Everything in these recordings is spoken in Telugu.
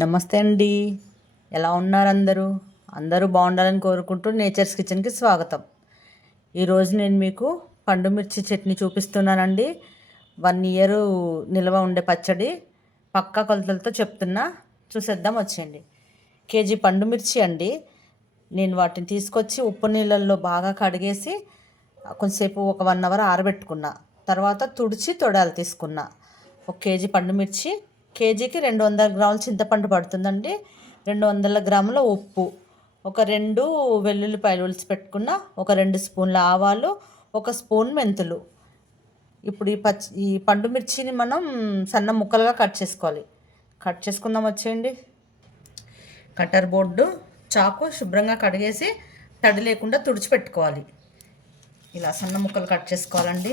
నమస్తే అండి. ఎలా ఉన్నారు అందరూ అందరూ బాగుండాలని కోరుకుంటూ నేచర్స్ కిచెన్కి స్వాగతం. ఈరోజు నేను మీకు పండు మిర్చి చట్నీ చూపిస్తున్నానండి. వన్ ఇయర్ నిల్వ ఉండే పచ్చడి. పక్కా కొలతలతో చెప్తున్నా. చూసేద్దాం వచ్చేయండి. కేజీ పండు మిర్చి అండి. నేను వాటిని తీసుకొచ్చి ఉప్పు నీళ్ళల్లో బాగా కడిగేసి కొంతసేపు ఒక వన్ అవర్ ఆరబెట్టుకున్నా. తర్వాత తుడిచి తొడాలు తీసుకున్నా. ఒక కేజీ పండు మిర్చి కేజీకి రెండు వందల గ్రాముల చింతపండు పడుతుందండి. రెండు వందల గ్రాముల ఉప్పు. ఒక రెండు వెల్లుల్లిపాయలు ఉలిచి పెట్టుకున్న ఒక రెండు స్పూన్ల ఆవాలు ఒక స్పూన్ మెంతులు. ఇప్పుడు ఈ పచ్చి ఈ పండు మిర్చిని మనం సన్న ముక్కలుగా కట్ చేసుకోవాలి. కట్ చేసుకుందాం వచ్చేయండి. కటర్ బోర్డు చాకు శుభ్రంగా కడిగేసి తడి లేకుండా తుడిచిపెట్టుకోవాలి ఇలా సన్న ముక్కలు కట్ చేసుకోవాలండి.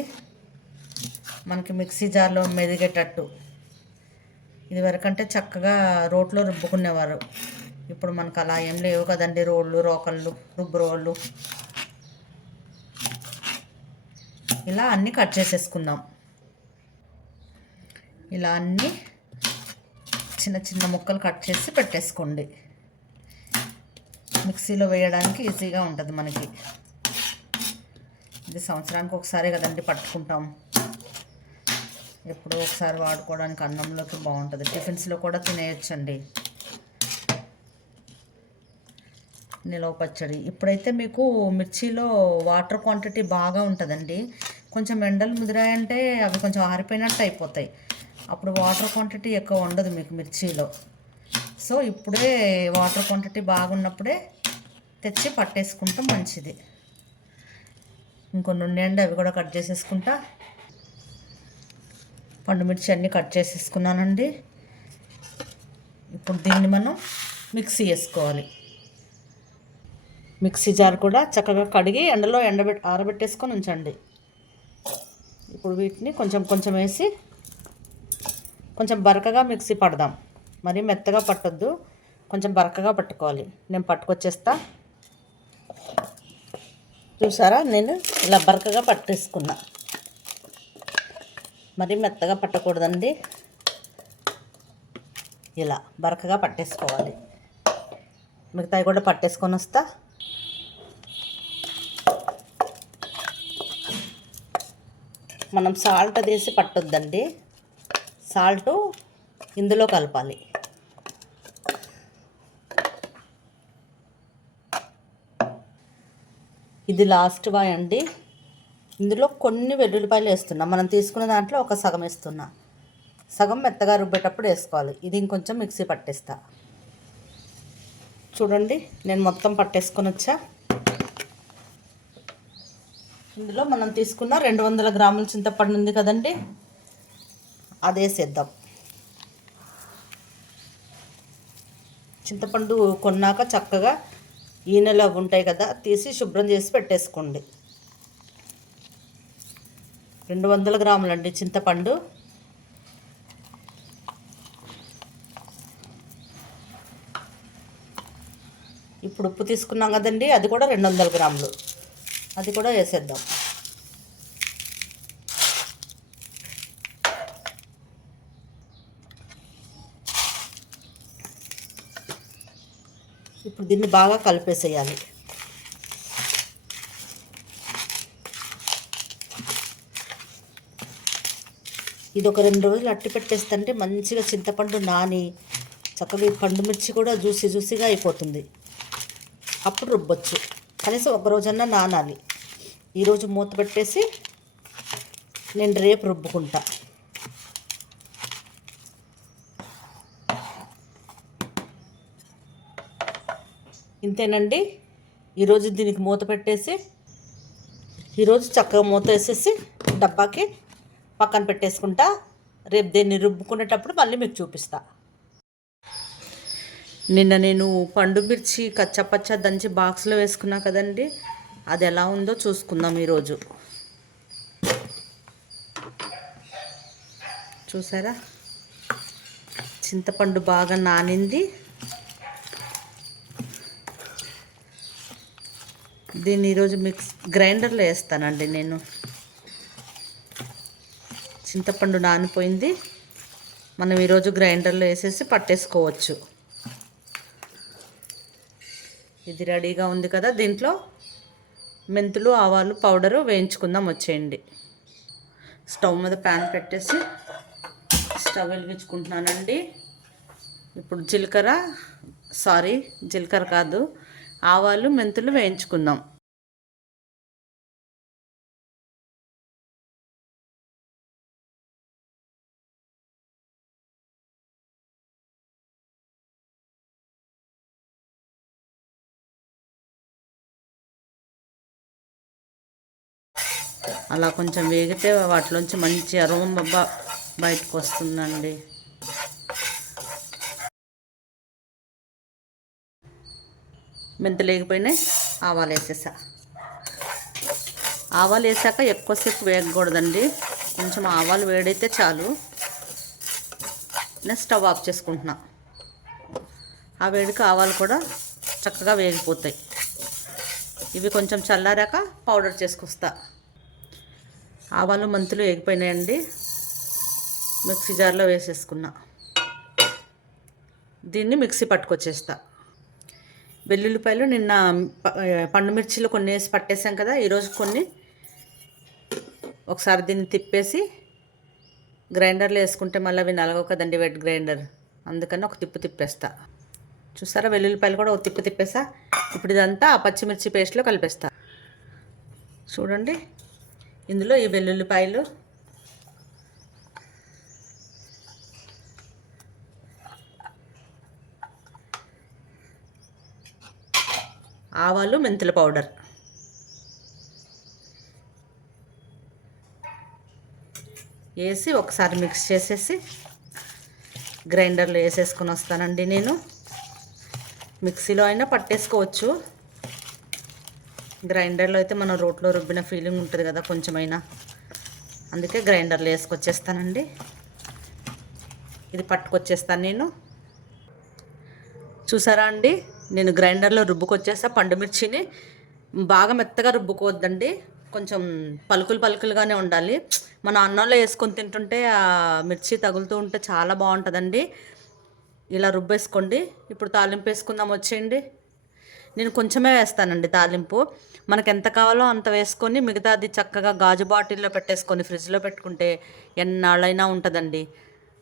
మనకి మిక్సీ జార్లో మెదిగేటట్టు. ఇదివరకంటే చక్కగా రోట్లో రుబ్బుకునేవారు. ఇప్పుడు మనకు అలా ఏం లేవు కదండి రోళ్ళు రోకళ్ళు రుబ్బు రోళ్ళు. ఇలా అన్నీ కట్ చేసేసుకుందాం. ఇలా అన్నీ చిన్న చిన్న ముక్కలు కట్ చేసి పెట్టేసుకోండి. మిక్సీలో వేయడానికి ఈజీగా ఉంటుంది మనకి. ఇది సంవత్సరానికి ఒకసారి కదండి పట్టుకుంటాం. ఎప్పుడో ఒకసారి వాడుకోవడానికి అన్నంలోకి బాగుంటుంది. టిఫిన్స్లో కూడా తినేయచ్చండి. నిలవ పచ్చడి. ఇప్పుడైతే మీకు మిర్చిలో వాటర్ క్వాంటిటీ బాగా ఉంటుందండి. కొంచెం ఎండలు ముదిరాయంటే అవి కొంచెం ఆరిపోయినట్టు అయిపోతాయి. అప్పుడు వాటర్ క్వాంటిటీ ఎక్కువ ఉండదు మీకు మిర్చిలో. సో ఇప్పుడే వాటర్ క్వాంటిటీ బాగున్నప్పుడే తెచ్చి పట్టేసుకుంటాం మంచిది. ఇంకొన్ని ఉండండి అవి కూడా కట్ చేసేసుకుంటా. పండు మిర్చి అన్నీ కట్ చేసేసుకున్నానండి. ఇప్పుడు దీన్ని మనం మిక్సీ వేసుకోవాలి మిక్సీ జార్ కూడా చక్కగా కడిగి ఎండలో ఎండబెట్టి ఆరబెట్టేసుకొని ఉంచండి. ఇప్పుడు వీటిని కొంచెం కొంచెం వేసి కొంచెం బరకగా మిక్సీ పడదాం. మరీ మెత్తగా పట్టొద్దు. కొంచెం బరకగా పట్టుకోవాలి. నేను పట్టుకొచ్చేస్తా. చూసారా? నేను ఇలా బరకగా పట్టేసుకున్నా. మరి మెత్తగా పట్టకూడదండి. ఇలా బరకగా పట్టేసుకోవాలి. మిగతాయి కూడా పట్టేసుకొని వస్తా. మనం సాల్ట్ తీసి పట్టొద్దండి. సాల్ట్ ఇందులో కలపాలి. ఇది లాస్ట్ వాయ్ అండి. ఇందులో కొన్ని వెల్లుల్లిపాయలు వేస్తున్నా. మనం తీసుకున్న దాంట్లో ఒక సగం వేస్తున్నా. సగం మెత్తగా రుబ్బేటప్పుడు వేసుకోవాలి. ఇది ఇంకొంచెం మిక్సీ పట్టేస్తా. చూడండి నేను మొత్తం పట్టేసుకొని వచ్చా. ఇందులో మనం తీసుకున్న రెండు వందల గ్రాముల చింతపండు ఉంది కదండి అది వేసేద్దాం. చింతపండు కొన్నాక చక్కగా ఈనెలు అవి ఉంటాయి కదా తీసి శుభ్రం చేసి పెట్టేసుకోండి. రెండు వందల గ్రాములండి చింతపండు. ఇప్పుడు ఉప్పు తీసుకున్నాం కదండి అది కూడా రెండు వందల గ్రాములు. అది కూడా వేసేద్దాం. ఇప్పుడు దీన్ని బాగా కలిపేసేయాలి. ఇది ఒక రెండు రోజులు అట్టి పెట్టేస్తుంటే మంచిగా చింతపండు నాని చక్కగా పండు మిర్చి కూడా జ్యూసీ జ్యూసీగా అయిపోతుంది. అప్పుడు రుబ్బొచ్చు. కనీసం ఒక రోజన్నా నానాలి. ఈరోజు మూత పెట్టేసి నేను రేపు రుబ్బుకుంటా. ఇంతేనండి. ఈరోజు దీనికి మూత పెట్టేసి ఈరోజు చక్కగా మూత వేసేసి డబ్బాకి పక్కన పెట్టేసుకుంటా రేపు దీన్ని రుబ్బుకునేటప్పుడు మళ్ళీ మీకు చూపిస్తా. నిన్న నేను పండు మిర్చి కచ్చపచ్చ దంచి బాక్స్లో వేసుకున్నా కదండి అది ఎలా ఉందో చూసుకుందాం ఈరోజు. చూసారా? చింతపండు బాగా నానింది. దీన్ని ఈరోజు మిక్స్ గ్రైండర్లో వేస్తానండి నేను. చింతపండు నానిపోయింది. మనం ఈరోజు గ్రైండర్లో వేసేసి పట్టేసుకోవచ్చు. ఇది రెడీగా ఉంది కదా. దీంట్లో మెంతులు ఆవాలు పౌడరు వేయించుకుందాం వచ్చేయండి. స్టవ్ మీద ప్యాన్ పెట్టేసి స్టవ్ వెలిగించుకుంటున్నానండి. ఇప్పుడు జీలకర్ర సారీ జీలకర్ర కాదు ఆవాలు మెంతులు వేయించుకుందాం. అలా కొంచెం వేగితే వాటిలోంచి మంచి అరోమ బయటకు వస్తుందండి మెంత లేకపోయినాయి ఆవాలు వేసేసా. ఆవాలు వేసాక ఎక్కువసేపు వేగకూడదండి. కొంచెం ఆవాలు వేడైతే చాలు. నేను స్టవ్ ఆఫ్ చేసుకుంటున్నా. ఆ వేడికి ఆవాలు కూడా చక్కగా వేగిపోతాయి. ఇవి కొంచెం చల్లారాక పౌడర్ చేసుకొస్తా. ఆవాలు మెంతులు వేగిపోయినాయండి మిక్సీ జార్లో వేసేసుకున్నా. దీన్ని మిక్సీ పట్టుకొచ్చేస్తా. వెల్లుల్లిపాయలు నిన్న ప- పండు మిర్చిలు కొన్ని వేసి పట్టేసాం కదా ఈరోజు కొన్ని. ఒకసారి దీన్ని తిప్పేసి గ్రైండర్లో వేసుకుంటే మళ్ళీ అవి నలగవు కదండి వెట్ గ్రైండర్. అందుకని ఒక తిప్పు తిప్పేస్తా. చూసారా వెల్లుల్లిపాయలు కూడా ఒక తిప్పు తిప్పేసా. ఇప్పుడు ఇదంతా ఆ పచ్చిమిర్చి పేస్ట్లో కలిపేస్తా. చూడండి. ఇందులో ఈ వెల్లుల్లిపాయలు. ఆవాలు మెంతుల పౌడర్. వేసి ఒకసారి మిక్స్ చేసేసి గ్రైండర్లో వేసేసుకొని వస్తానండి నేను. మిక్సీలో అయినా పట్టేసుకోవచ్చు. గ్రైండర్లో అయితే మనం రోట్లో రుబ్బిన ఫీలింగ్ ఉంటుంది కదా కొంచెమైనా. అందుకే గ్రైండర్లో వేసుకొచ్చేస్తానండి. ఇది పట్టుకొచ్చేస్తాను నేను. చూసారా అండి? నేను గ్రైండర్లో రుబ్బుకొచ్చేసా పండు మిర్చిని. బాగా మెత్తగా రుబ్బుకోవద్దండి. కొంచెం పలుకులు పలుకులుగానే ఉండాలి. మన అన్నంలో వేసుకొని తింటుంటే ఆ మిర్చి తగులుతూ ఉంటే చాలా బాగుంటుందండి. ఇలా రుబ్బేసుకోండి. ఇప్పుడు తాలింపు వేసుకుందాం వచ్చేయండి. నేను కొంచెమే వేస్తానండి తాలింపు. మనకు ఎంత కావాలో అంత వేసుకొని మిగతాది చక్కగా గాజు బాటిల్లో పెట్టేసుకొని ఫ్రిడ్జ్లో పెట్టుకుంటే ఎన్నాళ్ళైనా ఉంటుందండి.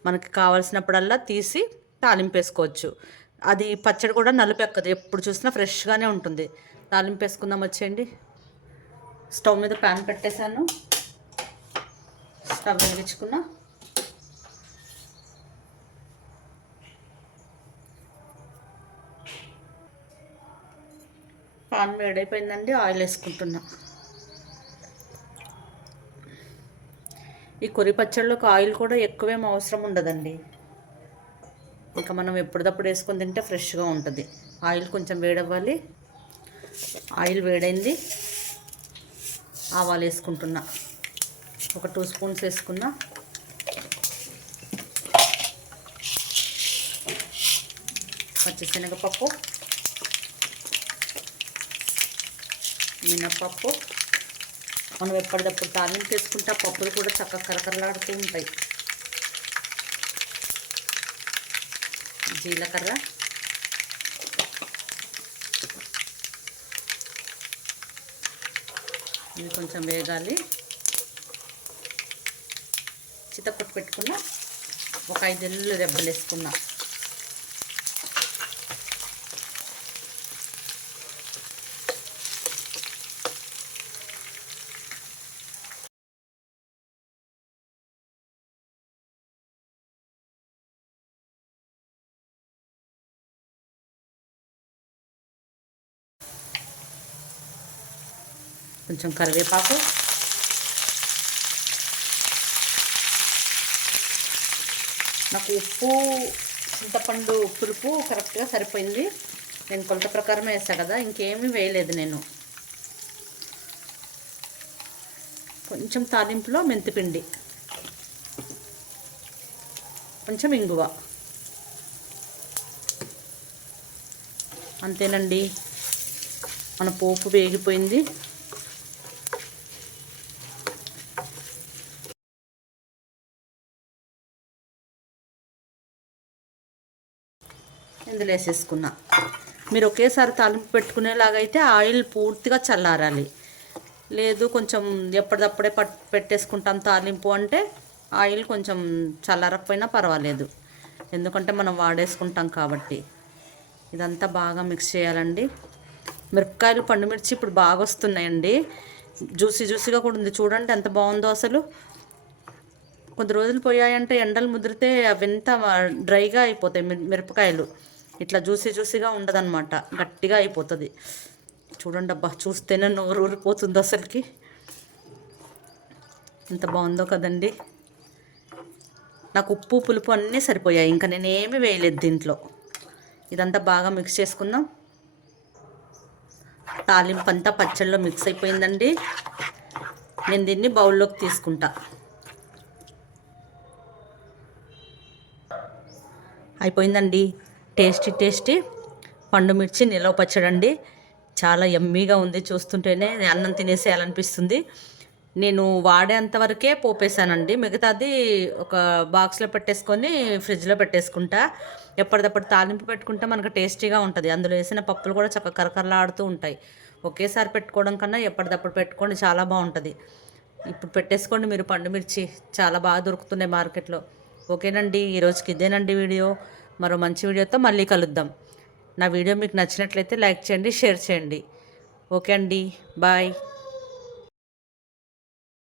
మనకి కావాల్సినప్పుడల్లా తీసి తాలింపు వేసుకోవచ్చు. అది పచ్చడి కూడా నలుపు ఎక్కదు ఎప్పుడు చూసినా ఫ్రెష్గానే ఉంటుంది. తాలింపు వేసుకుందాం వచ్చేయండి. స్టవ్ మీద ప్యాన్ పెట్టేశాను. స్టవ్ వెలిగించుకున్నా. పాన్ వేడైపోయిందండి ఆయిల్ వేసుకుంటున్నా. ఈ కొరి పచ్చళ్ళకి ఆయిల్ కూడా ఎక్కువేం అవసరం ఉండదండి. ఇంకా మనం ఎప్పటిదప్పుడు వేసుకొని తింటే ఫ్రెష్గా ఉంటుంది. ఆయిల్ కొంచెం వేడవ్వాలి. ఆయిల్ వేడైంది. ఆవాలు వేసుకుంటున్నా. ఒక టూ స్పూన్స్ వేసుకున్నా. పచ్చిశనగపప్పు. మినప్పప్పు మనం ఎప్పటికప్పుడు తాలింపు చేసుకుంటే ఆ పప్పులు కూడా చక్కగా కరకరలాడుతూ ఉంటాయి. జీలకర్ర. ఇవి కొంచెం వేగాలి. చితకొట్టు పెట్టుకున్న ఒక ఐదు ఎల్లు దెబ్బలు వేసుకున్నా కొంచెం కరివేపాకు. నాకు ఉప్పు చింతపండు పులుపు కరెక్ట్గా సరిపోయింది. నేను కొలత ప్రకారం వేసా కదా ఇంకేమీ వేయలేదు నేను. కొంచెం తాలింపులో మెంతిపిండి. కొంచెం ఇంగువ. అంతేనండి. మన పోపు వేగిపోయింది. గింజలు వేసేసుకున్నా మీరు ఒకేసారి తాలింపు అయితే ఆయిల్ పూర్తిగా చల్లారాలి. లేదు కొంచెం ఎప్పటిదప్పుడే పట్ పెట్టేసుకుంటాం తాలింపు అంటే ఆయిల్ కొంచెం చల్లారకపోయినా పర్వాలేదు. ఎందుకంటే మనం వాడేసుకుంటాం కాబట్టి. ఇదంతా బాగా మిక్స్ చేయాలండి. మిరపకాయలు పండుమిర్చి ఇప్పుడు బాగా వస్తున్నాయండి. జ్యూసీ జ్యూసీగా కూడా ఉంది. చూడండి ఎంత బాగుందో అసలు. కొద్ది రోజులు పోయాయంటే ఎండలు ముదిరితే అవంతా డ్రైగా అయిపోతాయి. మిరపకాయలు. ఇట్లా జ్యూసీ జ్యూసీగా ఉండదన్నమాట. గట్టిగా అయిపోతుంది. చూడండి అబ్బా చూస్తేనే నోరు ఊరిపోతుంది అసలుకి. ఎంత బాగుందో కదండి. నాకు ఉప్పు పులుపు అన్నీ సరిపోయాయి. ఇంకా నేను ఏమి వేయలేదు దీంట్లో. ఇదంతా బాగా మిక్స్ చేసుకుందాం. తాలింపు అంతా పచ్చళ్ళలో మిక్స్ అయిపోయిందండి. నేను దీన్ని బౌల్లోకి తీసుకుంటా. అయిపోయిందండి. టేస్టీ టేస్టీ పండు మిర్చి నిలవ పచ్చడండి చాలా ఎమ్మీగా ఉంది చూస్తుంటేనే అన్నం తినేసేయాలనిపిస్తుంది. నేను వాడేంతవరకే పోపేశానండి. మిగతాది ఒక బాక్స్లో పెట్టేసుకొని ఫ్రిడ్జ్లో పెట్టేసుకుంటా. ఎప్పటిదప్పుడు తాలింపు పెట్టుకుంటే మనకు టేస్టీగా ఉంటుంది. అందులో వేసిన పప్పులు కూడా చక్కగా కరకరలాడుతూ ఉంటాయి. ఒకేసారి పెట్టుకోవడం కన్నా ఎప్పటిదప్పుడు పెట్టుకోండి చాలా బాగుంటుంది. ఇప్పుడు పెట్టేసుకోండి మీరు పండు మిర్చి. చాలా బాగా దొరుకుతున్నాయి మార్కెట్లో. ఓకేనండి ఈరోజుకి ఇదేనండి వీడియో. మరో మంచి వీడియోతో మళ్ళీ కలుద్దాం. నా వీడియో మీకు నచ్చినట్లయితే లైక్ చేయండి షేర్ చేయండి. ఓకే అండి. బాయ్.